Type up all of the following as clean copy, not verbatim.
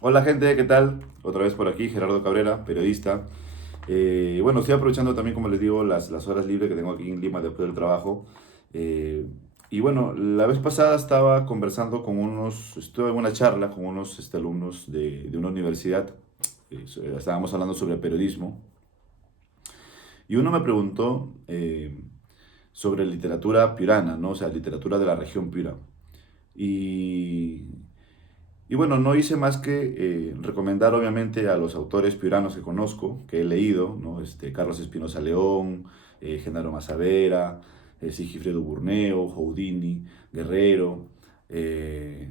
Hola gente, ¿qué tal? Otra vez por aquí, Gerardo Cabrera, periodista. Bueno, estoy aprovechando también, como les digo, las horas libres que tengo aquí en Lima después del trabajo. Eh, y bueno, la vez pasada estaba conversando con estuve en una charla con unos alumnos de una universidad. Estábamos hablando sobre periodismo. Y uno me preguntó sobre literatura piurana, ¿no? O sea, literatura de la región Piura. Y Y bueno, no hice más que recomendar obviamente a los autores piuranos que conozco, que he leído, ¿no? Carlos Espinosa León, Genaro Mazavera, Sigifredo Burneo, Houdini, Guerrero, eh,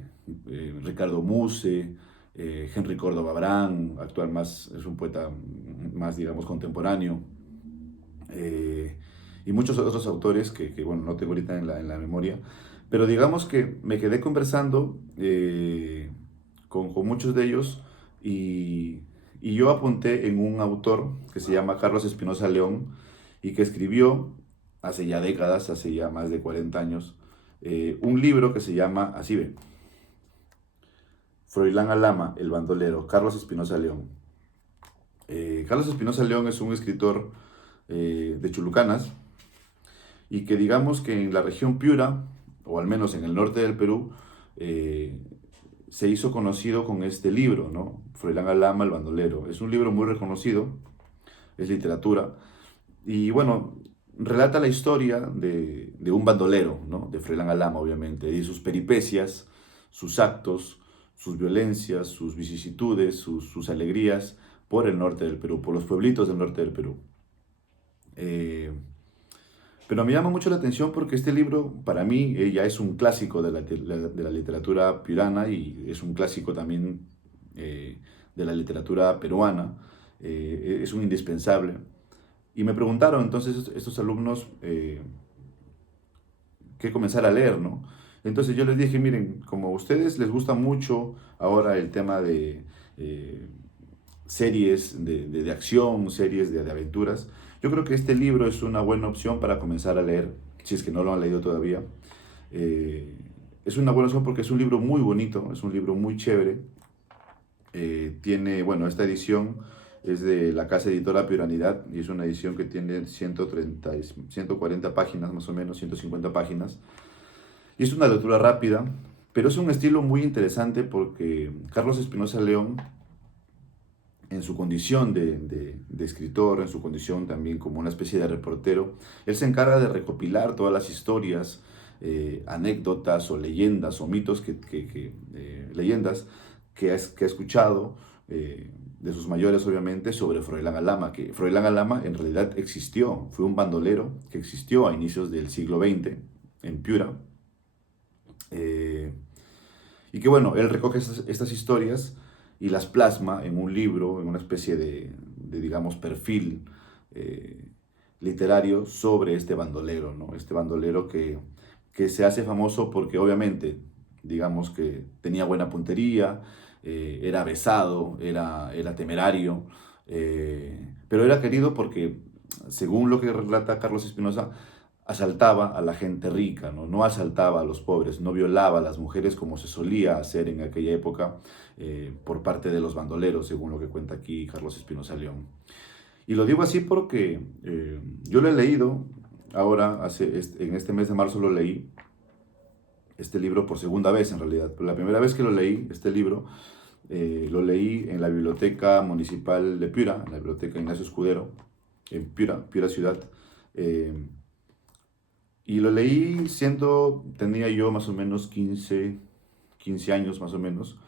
Ricardo Muse, Henry Córdoba Brán, actual más, es un poeta más, digamos, contemporáneo, eh, y muchos otros autores bueno, no tengo ahorita en la memoria, pero digamos que me quedé conversando con muchos de ellos y, y yo apunté en un autor que se llama Carlos Espinosa León y que escribió hace ya décadas, hace ya más de 40 años, un libro que se llama, así ve, Froilán Alama, el bandolero, Carlos Espinosa León. Carlos Espinosa León es un escritor de Chulucanas, y que digamos que en la región Piura, o al menos en el norte del Perú, eh, se hizo conocido con este libro, ¿no? Froilán Alama, el bandolero. Es un libro muy reconocido, es literatura, y bueno, relata la historia de un bandolero, ¿no? De Froilán Alama, obviamente, y sus peripecias, sus actos, sus violencias, sus vicisitudes, sus alegrías por el norte del Perú, por los pueblitos del norte del Perú. Eh, Pero me llama mucho la atención porque este libro, para mí, ya es un clásico de la literatura piurana y es un clásico también de la literatura peruana. Es un indispensable. Y me preguntaron entonces estos alumnos qué comenzar a leer, ¿no? Entonces yo les dije, miren, como a ustedes les gusta mucho ahora el tema de series de acción, series de aventuras. Yo creo que este libro es una buena opción para comenzar a leer, si es que no lo han leído todavía. Eh, es una buena opción porque es un libro muy bonito, es un libro muy chévere. Tiene, bueno, esta edición es de la casa editora Piuranidad y es una edición que tiene 140 páginas, más o menos, 150 páginas. Y es una lectura rápida, pero es un estilo muy interesante porque Carlos Espinosa León en su condición de escritor, en su condición también como una especie de reportero, él se encarga de recopilar todas las historias, anécdotas o leyendas o mitos leyendas que ha escuchado de sus mayores, obviamente, sobre Froilán Alama, que Froilán Alama en realidad existió, fue un bandolero que existió a inicios del siglo XX en Piura. Eh, y que bueno, él recoge estas historias y las plasma en un libro, en una especie digamos, perfil eh, literario sobre este bandolero, ¿no? Este bandolero que se hace famoso porque obviamente, digamos que tenía buena puntería, era avesado, era temerario, pero era querido porque, según lo que relata Carlos Espinosa, asaltaba a la gente rica, ¿no? No asaltaba a los pobres, no violaba a las mujeres como se solía hacer en aquella época por parte de los bandoleros, según lo que cuenta aquí Carlos Espinosa León. Y lo digo así porque yo lo he leído, ahora en este mes de marzo lo leí, este libro por segunda vez en realidad. Pero la primera vez que lo leí, este libro, lo leí en la Biblioteca Municipal de Piura, en la Biblioteca Ignacio Escudero, en Piura, Piura Ciudad. Eh, Y lo leí tenía yo más o menos 15 años más o menos,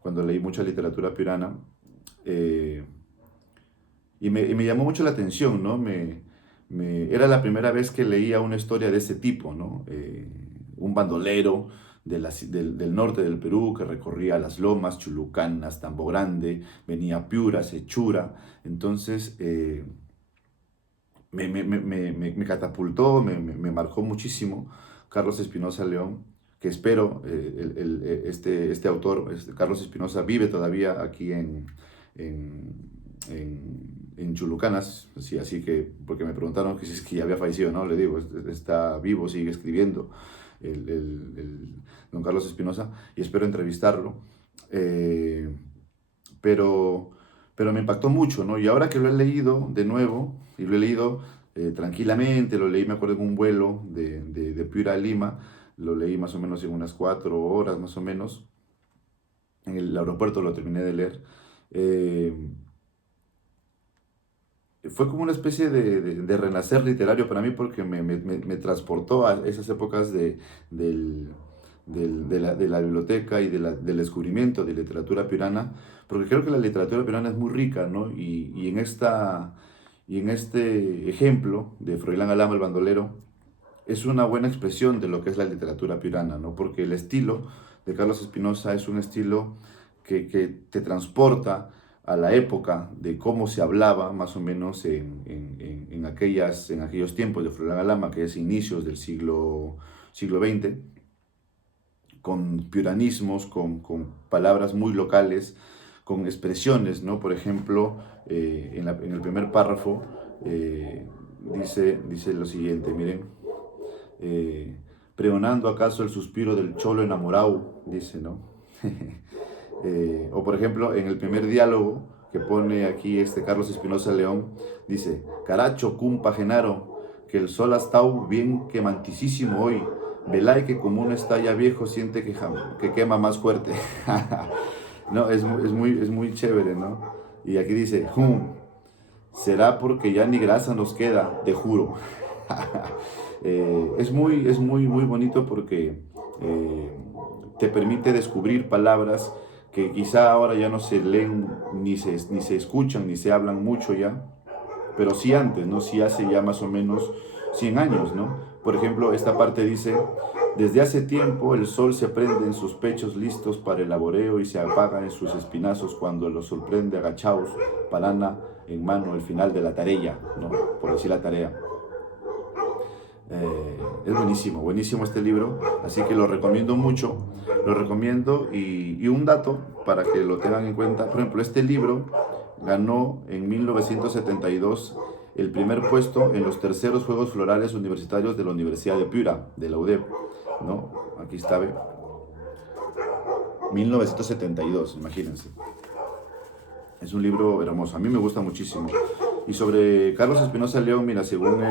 cuando leí mucha literatura pirana. eh, y me llamó mucho la atención, ¿no? Era la primera vez que leía una historia de ese tipo, ¿no? Un bandolero del norte del Perú que recorría las lomas, Chulucanas, Tambo Grande, venía a Piura, Sechura. Entonces, me catapultó, me marcó muchísimo Carlos Espinosa León, que espero, este autor, Carlos Espinosa, vive todavía aquí en Chulucanas, sí, así que, porque me preguntaron que si es que ya había fallecido, ¿no? Le digo, está vivo, sigue escribiendo el don Carlos Espinosa, y espero entrevistarlo. pero, pero me impactó mucho, ¿no? Y ahora que lo he leído de nuevo, y lo he leído tranquilamente, lo leí, me acuerdo, en un vuelo de Piura a Lima, lo leí más o menos en unas 4 horas, más o menos, en el aeropuerto lo terminé de leer. eh, Fue como una especie de renacer literario para mí porque me transportó a esas épocas del, de la biblioteca y del descubrimiento de literatura piurana, porque creo que la literatura piurana es muy rica, ¿no? Y en este ejemplo de Froilán Alama el bandolero es una buena expresión de lo que es la literatura piurana, ¿no? Porque el estilo de Carlos Espinosa es un estilo que te transporta a la época de cómo se hablaba más o menos en aquellos tiempos de Froilán Alama, que es inicios del siglo XX, con piuranismos, con palabras muy locales, con expresiones, ¿no? Por ejemplo, en el primer párrafo dice lo siguiente, miren, pregonando acaso el suspiro del cholo enamorado, dice, ¿no? O por ejemplo, en el primer diálogo que pone aquí Carlos Espinosa León, dice, Caracho, cumpa Genaro, que el sol ha estado bien quemanticísimo hoy, velay que como uno está ya viejo, siente que quema más fuerte. No, es muy chévere, ¿no? Y aquí dice, será porque ya ni grasa nos queda, te juro. Muy bonito porque te permite descubrir palabras que quizá ahora ya no se leen, ni se escuchan, ni se hablan mucho ya, pero sí antes, ¿no? Sí hace ya más o menos 100 años, ¿no? Por ejemplo, esta parte dice, desde hace tiempo el sol se prende en sus pechos listos para el laboreo y se apaga en sus espinazos cuando los sorprende agachados, parana en mano el final de la tarea, ¿no? Por decir la tarea. Es buenísimo, buenísimo este libro, así que lo recomiendo mucho, lo recomiendo y un dato para que lo tengan en cuenta, por ejemplo, este libro ganó en 1972 el primer puesto en los terceros Juegos Florales Universitarios de la Universidad de Piura, de la UDEP, ¿no? Aquí está, ¿ve? 1972, imagínense. Es un libro hermoso, a mí me gusta muchísimo. Y sobre Carlos Espinosa León, mira, según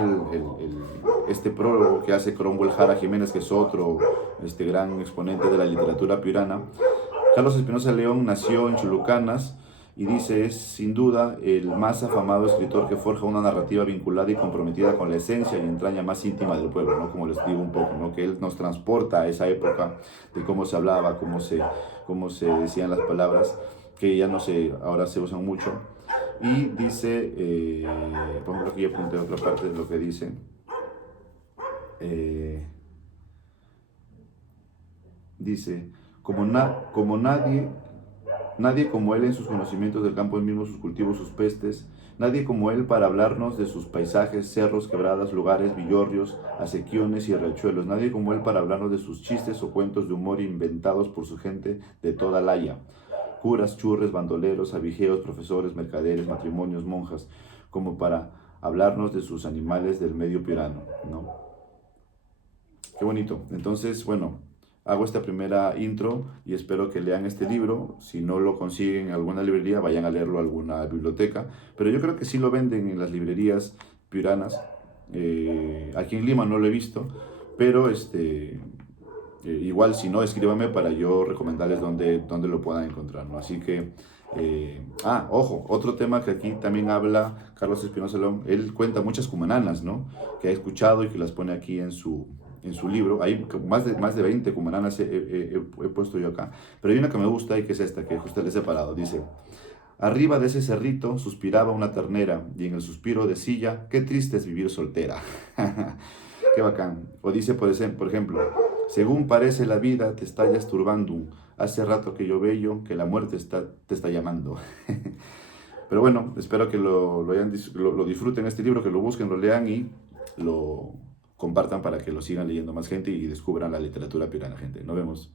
este prólogo que hace Cromwell Jara Jiménez, que es otro gran exponente de la literatura piurana, Carlos Espinosa León nació en Chulucanas y dice, es sin duda el más afamado escritor que forja una narrativa vinculada y comprometida con la esencia y entraña más íntima del pueblo, ¿no? Como les digo un poco, ¿no? Que él nos transporta a esa época de cómo se hablaba, cómo se decían las palabras, que ya no se, ahora se usan mucho. Y dice, por ejemplo, aquí apunté otra parte de lo que dice. Dice, como nadie como él en sus conocimientos del campo, él mismo sus cultivos, sus pestes, nadie como él para hablarnos de sus paisajes, cerros, quebradas, lugares, villorrios, acequiones y riachuelos, nadie como él para hablarnos de sus chistes o cuentos de humor inventados por su gente de toda la haya. Curas, churres, bandoleros, abigeos, profesores, mercaderes, matrimonios, monjas, como para hablarnos de sus animales del medio piurano, ¿no? Qué bonito. Entonces, bueno, hago esta primera intro y espero que lean este libro. Si no lo consiguen en alguna librería, vayan a leerlo a alguna biblioteca. Pero yo creo que sí lo venden en las librerías piuranas. Aquí en Lima no lo he visto, pero igual si no, escríbame para yo recomendarles dónde lo puedan encontrar, ¿no? Así que, ojo, otro tema que aquí también habla Carlos Espinosa León, él cuenta muchas cumananas, ¿no? Que ha escuchado y que las pone aquí en su libro. Hay más de 20 cumananas he puesto yo acá, pero hay una que me gusta y que es esta, que justo le he separado. Dice, arriba de ese cerrito suspiraba una ternera y en el suspiro decía, qué triste es vivir soltera. Qué bacán. O dice, por ejemplo, según parece la vida te está ya esturbando, hace rato que yo veo que la muerte te está llamando. Pero bueno, espero que lo disfruten este libro, que lo busquen, lo lean y lo compartan para que lo sigan leyendo más gente y descubran la literatura piurana, gente. Nos vemos.